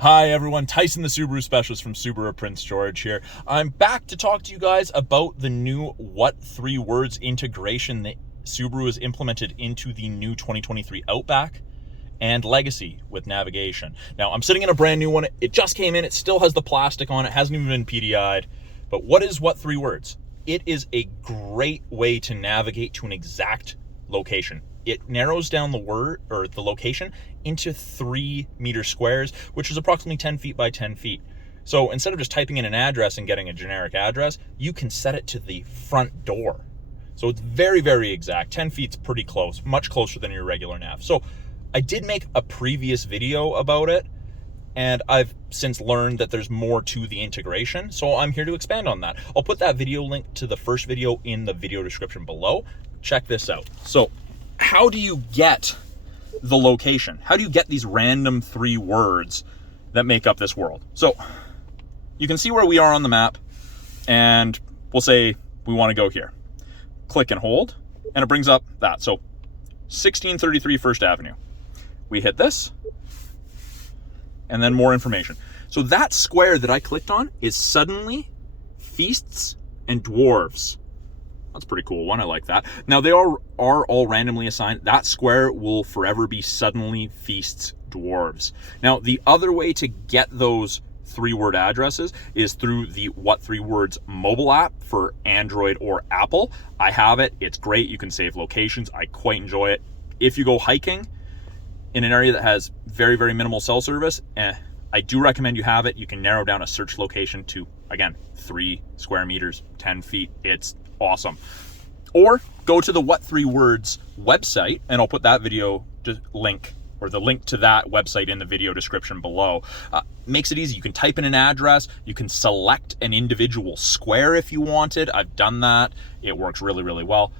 Hi everyone, Tyson the Subaru specialist from Subaru Prince George here. I'm back to talk to you guys about the new What3words integration that Subaru has implemented into the new 2023 Outback and Legacy with navigation. Now, I'm sitting in a brand new one. It just came in. It still has the plastic on it. Hasn't even been PDI'd. But what is What3words? It is a great way to navigate to an exact location. It narrows down the word or the location into 3 meter squares, which is approximately 10 feet by 10 feet. So instead of just typing in an address and getting a generic address, you can set it to the front door. So it's very, very exact. 10 feet's pretty close, much closer than your regular nav. So I did make a previous video about it, and I've since learned that there's more to the integration, so I'm here to expand on that. I'll put that video link to the first video in the video description below. Check this out. So how do you get the location? How do you get these random 3 words that make up this world? So you can see where we are on the map, and we'll say we want to go here. Click and hold, and it brings up that. So 1633 First Avenue. We hit this, and then more information. So that square that I clicked on is Suddenly, Feasts, and Dwarves. That's a pretty cool one. I like that. Now, they are all randomly assigned. That square will forever be Suddenly, Feasts, Dwarves. Now, the other way to get those 3-word addresses is through the What3words mobile app for Android or Apple. I have it. It's great. You can save locations. I quite enjoy it. If you go hiking in an area that has very, very minimal cell service, I do recommend you have it. You can narrow down a search location to, again, 3 square meters, 10 feet. It's awesome. Or go to the What3words website, and I'll put that video link, or the link to that website, in the video description below. Makes it easy. You can type in an address. You can select an individual square if you wanted. I've done that. It works really, really well.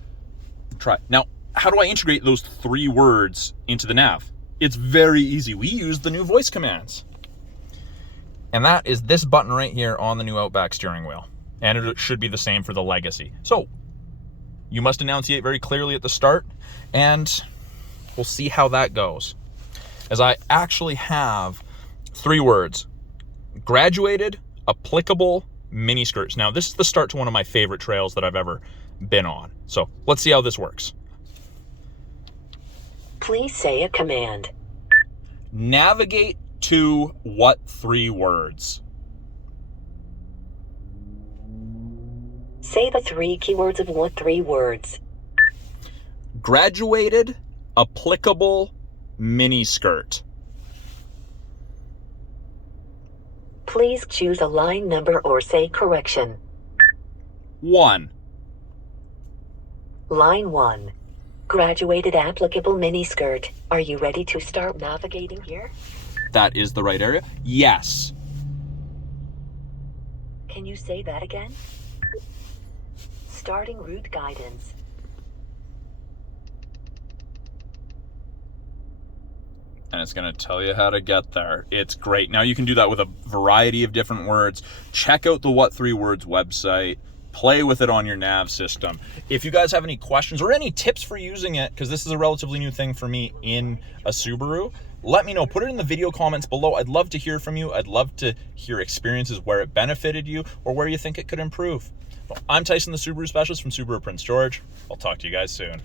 Try it. Now, how do I integrate those 3 words into the nav? It's very easy. We use the new voice commands. And that is this button right here on the new Outback steering wheel. And it should be the same for the Legacy. So you must enunciate very clearly at the start, and we'll see how that goes. As I actually have 3 words: graduated, applicable, miniskirts. Now, this is the start to one of my favorite trails that I've ever been on. So let's see how this works. Please say a command. Navigate to What3words. Say the 3 keywords of What3words. Graduated, applicable, miniskirt. Please choose a line number or say correction. 1. Line 1. Graduated applicable miniskirt. Are you ready to start navigating here? That is the right area. Yes. Can you say that again? Starting route guidance. And it's going to tell you how to get there. It's great. Now you can do that with a variety of different words. Check out the What3words website. Play with it on your nav system. If you guys have any questions or any tips for using it, because this is a relatively new thing for me in a Subaru, let me know. Put it in the video comments below. I'd love to hear from you. I'd love to hear experiences where it benefited you or where you think it could improve. Well, I'm Tyson, the Subaru specialist from Subaru Prince George. I'll talk to you guys soon.